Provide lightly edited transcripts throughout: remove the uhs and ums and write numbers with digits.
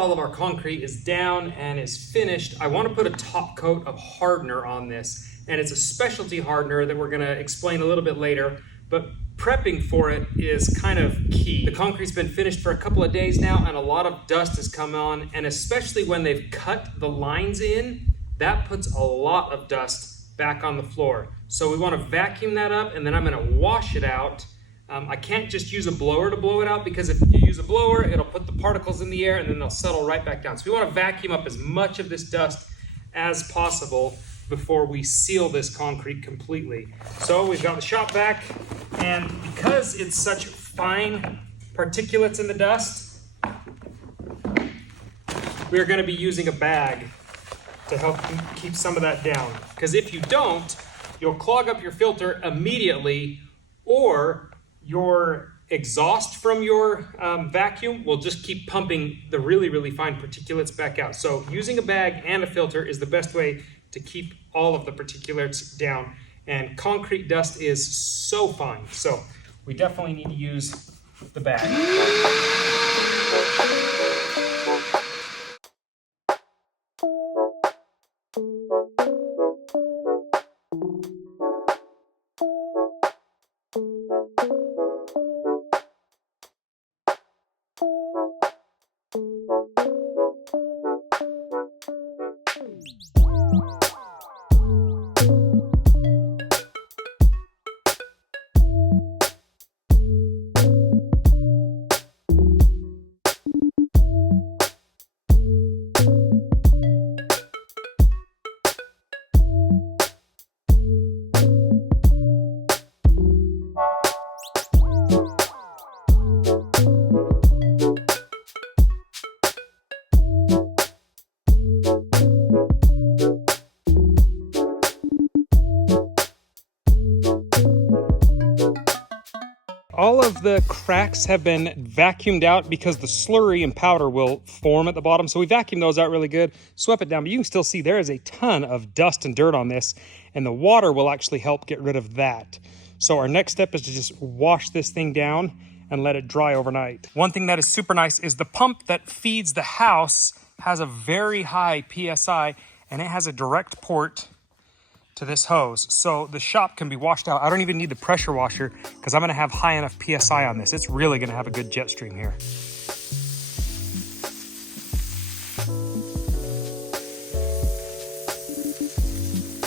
all of our concrete is down and is finished, I want to put a top coat of hardener on this. And it's a specialty hardener that we're going to explain a little bit later, but prepping for it is kind of key. The concrete's been finished for a couple of days now, and a lot of dust has come on, and especially when they've cut the lines in, that puts a lot of dust back on the floor. So we want to vacuum that up, and then I'm going to wash it out. I can't just use a blower to blow it out, because if you use a blower, it'll put the particles in the air and then they'll settle right back down. So we want to vacuum up as much of this dust as possible before we seal this concrete completely. So we've got the shop vac, and because it's such fine particulates in the dust, we're going to be using a bag to help keep some of that down. Because if you don't, you'll clog up your filter immediately, or your exhaust from your vacuum will just keep pumping the really, really fine particulates back out. So using a bag and a filter is the best way to keep all of the particulates down. And concrete dust is so fine, so we definitely need to use the bag. All of the cracks have been vacuumed out because the slurry and powder will form at the bottom. So we vacuumed those out really good, swept it down, but you can still see there is a ton of dust and dirt on this, and the water will actually help get rid of that. So our next step is to just wash this thing down and let it dry overnight. One thing that is super nice is the pump that feeds the house has a very high PSI, and it has a direct port to this hose, so the shop can be washed out. I don't even need the pressure washer because I'm going to have high enough PSI on this. It's really going to have a good jet stream here.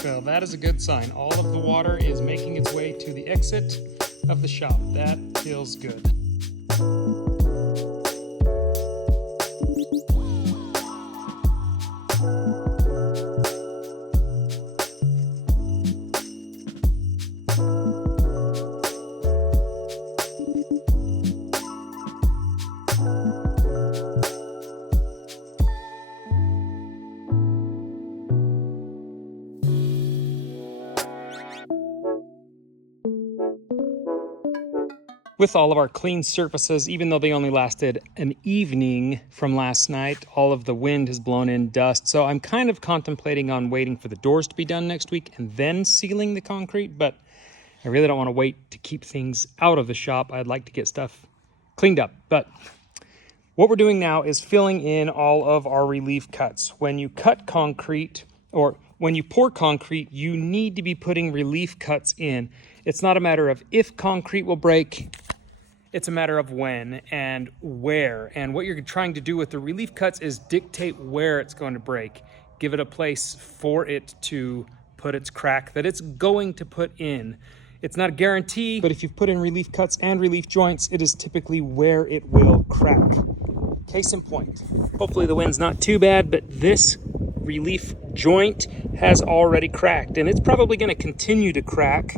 So that is a good sign. All of the water is making its way to the exit of the shop. That feels good. With all of our clean surfaces, even though they only lasted an evening from last night, all of the wind has blown in dust. So I'm kind of contemplating on waiting for the doors to be done next week and then sealing the concrete, but I really don't want to wait to keep things out of the shop. I'd like to get stuff cleaned up. But what we're doing now is filling in all of our relief cuts. When you cut concrete, or when you pour concrete, you need to be putting relief cuts in. It's not a matter of if concrete will break, it's a matter of when and where. And what you're trying to do with the relief cuts is dictate where it's going to break. Give it a place for it to put its crack that it's going to put in. It's not a guarantee, but if you've put in relief cuts and relief joints, it is typically where it will crack. Case in point, hopefully the wind's not too bad, but this relief joint has already cracked, and it's probably going to continue to crack.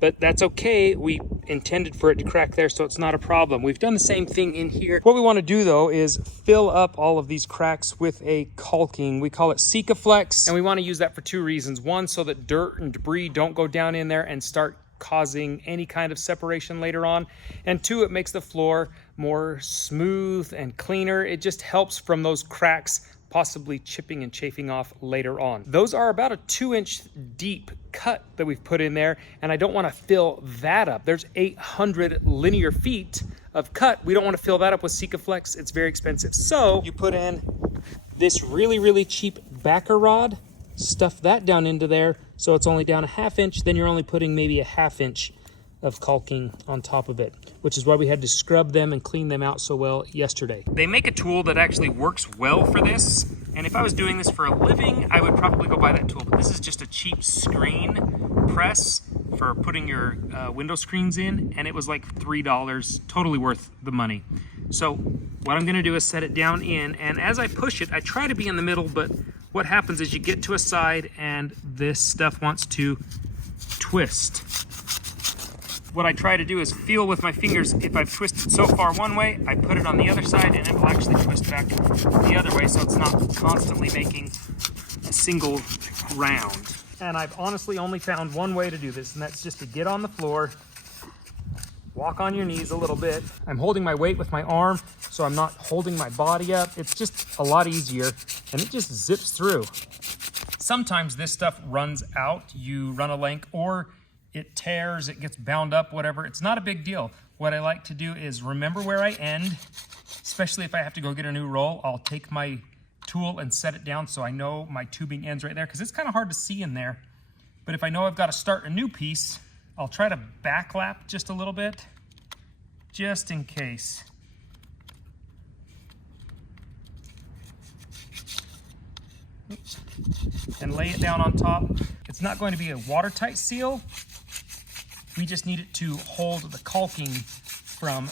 But that's okay. We intended for it to crack there, so it's not a problem. We've done the same thing in here. What we want to do, though, is fill up all of these cracks with a caulking. We call it Sikaflex, and we want to use that for two reasons. One, so that dirt and debris don't go down in there and start causing any kind of separation later on. And two, it makes the floor more smooth and cleaner. It just helps from those cracks possibly chipping and chafing off later on. Those are about a 2-inch deep cut that we've put in there, and I don't want to fill that up. There's 800 linear feet of cut. We don't want to fill that up with Sikaflex. It's very expensive. So you put in this really, really cheap backer rod, stuff that down into there so it's only down a 1/2 inch, then you're only putting maybe a 1/2 inch of caulking on top of it, which is why we had to scrub them and clean them out so well yesterday. They make a tool that actually works well for this, and if I was doing this for a living, I would probably go buy that tool, but this is just a cheap screen press for putting your window screens in, and it was like $3, totally worth the money. So what I'm gonna do is set it down in, and as I push it, I try to be in the middle, but what happens is you get to a side and this stuff wants to twist. What I try to do is feel with my fingers, if I've twisted so far one way, I put it on the other side and it will actually twist back the other way, so it's not constantly making a single round. And I've honestly only found one way to do this, and that's just to get on the floor, walk on your knees a little bit. I'm holding my weight with my arm, so I'm not holding my body up. It's just a lot easier, and it just zips through. Sometimes this stuff runs out. You run a length, or it tears, it gets bound up, whatever. It's not a big deal. What I like to do is remember where I end, especially if I have to go get a new roll. I'll take my tool and set it down so I know my tubing ends right there, because it's kind of hard to see in there. But if I know I've got to start a new piece, I'll try to backlap just a little bit, just in case. And lay it down on top. It's not going to be a watertight seal. We just need it to hold the caulking from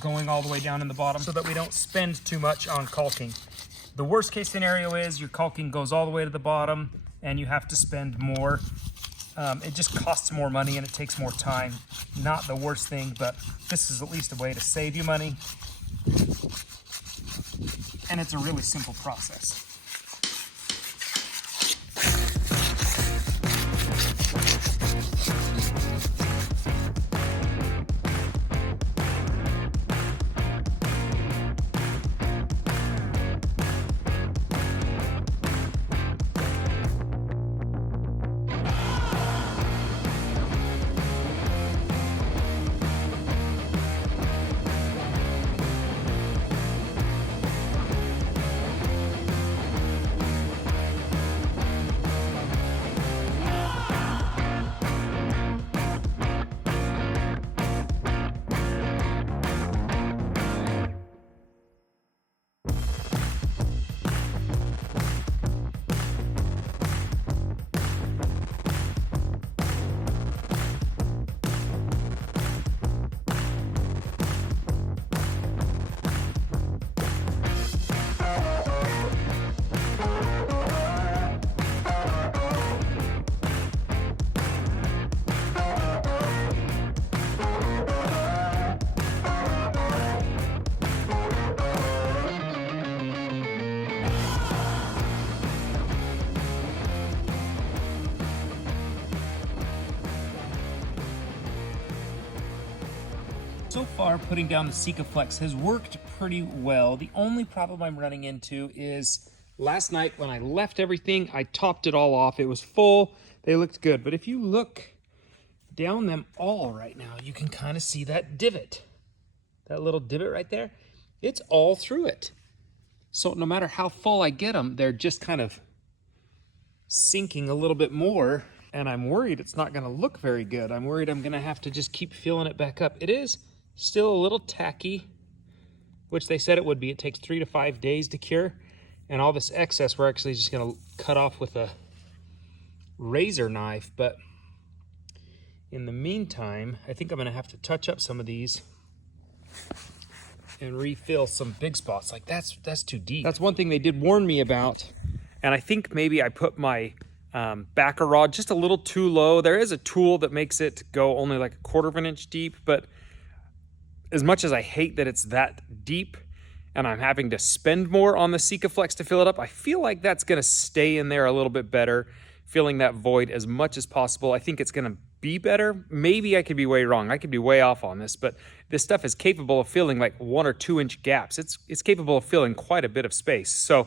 going all the way down in the bottom so that we don't spend too much on caulking. The worst case scenario is your caulking goes all the way to the bottom and you have to spend more. It just costs more money and it takes more time. Not the worst thing, but this is at least a way to save you money. And it's a really simple process. So far, putting down the Sikaflex has worked pretty well. The only problem I'm running into is last night when I left everything, I topped it all off. It was full, they looked good. But if you look down them all right now, you can kind of see that divot. That little divot right there, it's all through it. So no matter how full I get them, they're just kind of sinking a little bit more. And I'm worried it's not gonna look very good. I'm worried I'm gonna have to just keep filling it back up. It is still a little tacky, which they said it would be. It takes 3 to 5 days to cure. And all this excess, we're actually just gonna cut off with a razor knife. But in the meantime, I think I'm gonna have to touch up some of these and refill some big spots. Like that's too deep. That's one thing they did warn me about. And I think maybe I put my backer rod just a little too low. There is a tool that makes it go only like 1/4 of an inch deep, but as much as I hate that it's that deep and I'm having to spend more on the Sikaflex to fill it up, I feel like that's gonna stay in there a little bit better, filling that void as much as possible. I think it's gonna be better. Maybe I could be way wrong. I could be way off on this, but this stuff is capable of filling like 1 or 2 inch gaps. It's capable of filling quite a bit of space. So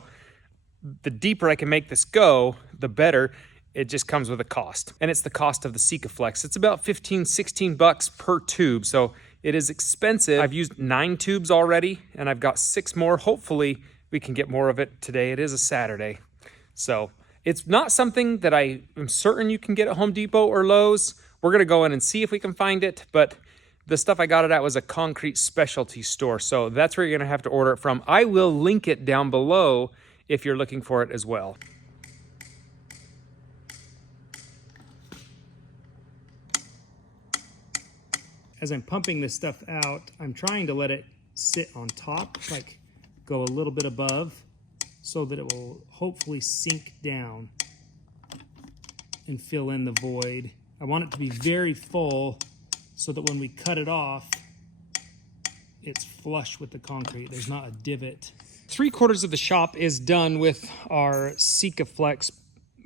the deeper I can make this go, the better. It just comes with a cost, and it's the cost of the Sikaflex. It's about 15, 16 bucks per tube, so it is expensive. I've used 9 tubes already, and I've got 6 more. Hopefully we can get more of it today. It is a Saturday, so it's not something that I am certain you can get at Home Depot or Lowe's. We're gonna go in and see if we can find it, but the stuff I got it at was a concrete specialty store, so that's where you're gonna have to order it from. I will link it down below if you're looking for it as well. As I'm pumping this stuff out, I'm trying to let it sit on top, like go a little bit above, so that it will hopefully sink down and fill in the void. I want it to be very full so that when we cut it off, it's flush with the concrete. There's not a divot. 3/4 of the shop is done with our Sikaflex,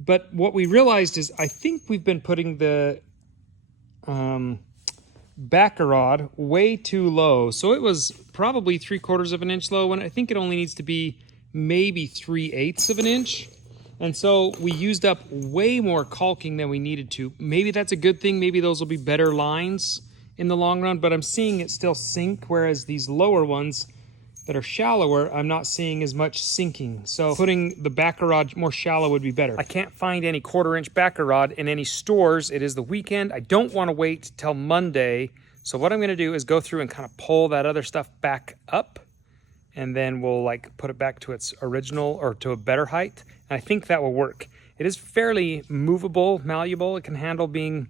but what we realized is I think we've been putting the backer rod way too low. So it was probably 3/4 of an inch low when I think it only needs to be maybe 3/8 of an inch. And so we used up way more caulking than we needed to. Maybe that's a good thing. Maybe those will be better lines in the long run, but I'm seeing it still sink, whereas these lower ones that are shallower, I'm not seeing as much sinking. So putting the backer rod more shallow would be better. I can't find any 1/4 inch backer rod in any stores. It is the weekend. I don't want to wait till Monday. So what I'm gonna do is go through and kind of pull that other stuff back up, and then we'll like put it back to its original or to a better height. And I think that will work. It is fairly movable, malleable. It can handle being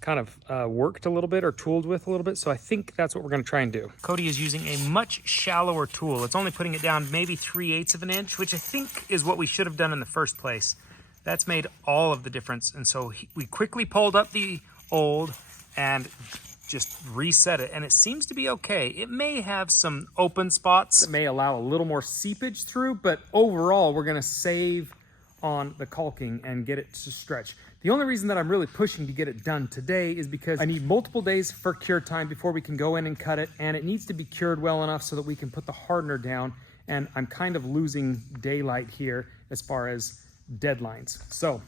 kind of worked a little bit or tooled with a little bit. So I think that's what we're gonna try and do. Cody is using a much shallower tool. It's only putting it down maybe 3/8 of an inch, which I think is what we should have done in the first place. That's made all of the difference. And so we quickly pulled up the old and just reset it, and it seems to be okay. It may have some open spots that may allow a little more seepage through, but overall we're gonna save on the caulking and get it to stretch. The only reason that I'm really pushing to get it done today is because I need multiple days for cure time before we can go in and cut it, and it needs to be cured well enough so that we can put the hardener down, and I'm kind of losing daylight here as far as deadlines. So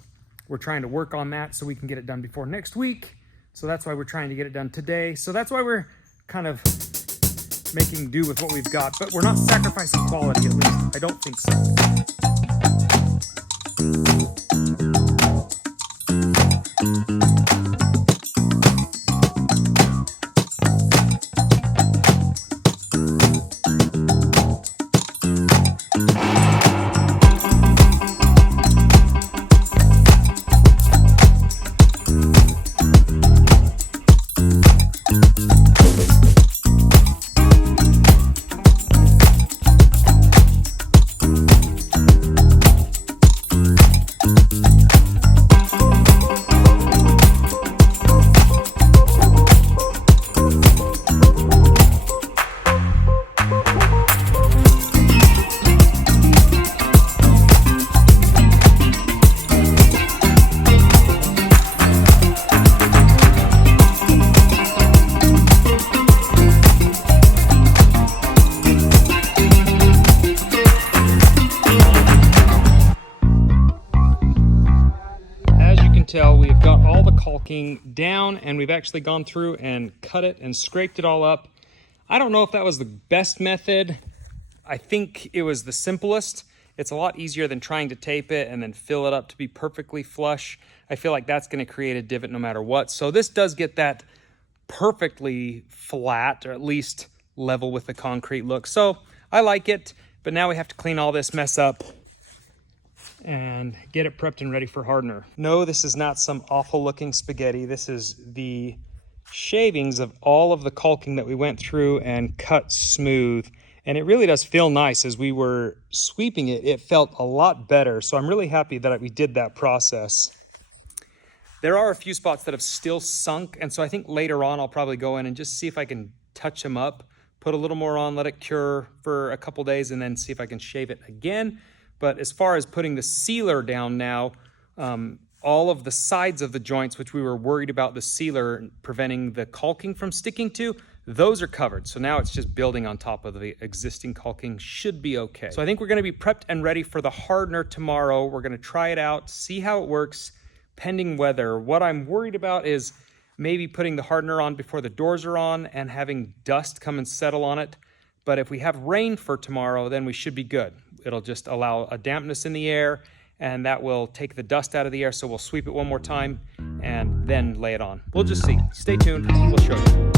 we're trying to work on that so we can get it done before next week. So that's why we're trying to get it done today. So that's why we're kind of making do with what we've got, but we're not sacrificing quality, at least. I don't think so. We have got all the caulking down, and we've actually gone through and cut it and scraped it all up. I don't know if that was the best method. I think it was the simplest. It's a lot easier than trying to tape it and then fill it up to be perfectly flush. I feel like that's going to create a divot no matter what. So this does get that perfectly flat, or at least level with the concrete look. So I like it, but now we have to clean all this mess up and get it prepped and ready for hardener. No, this is not some awful looking spaghetti. This is the shavings of all of the caulking that we went through and cut smooth. And it really does feel nice. As we were sweeping it, it felt a lot better. So I'm really happy that we did that process. There are a few spots that have still sunk, and so I think later on I'll probably go in and just see if I can touch them up, put a little more on, let it cure for a couple days, and then see if I can shave it again. But as far as putting the sealer down now, all of the sides of the joints, which we were worried about the sealer preventing the caulking from sticking to, Those are covered, so now it's just building on top of the existing caulking. Should be okay. So I think we're gonna be prepped and ready for the hardener tomorrow. We're gonna try it out, see how it works, pending weather. What I'm worried about is maybe putting the hardener on before the doors are on and having dust come and settle on it. But if we have rain for tomorrow, then we should be good. It'll just allow a dampness in the air, and that will take the dust out of the air, so we'll sweep it one more time and then lay it on. We'll just see. Stay tuned, we'll show you.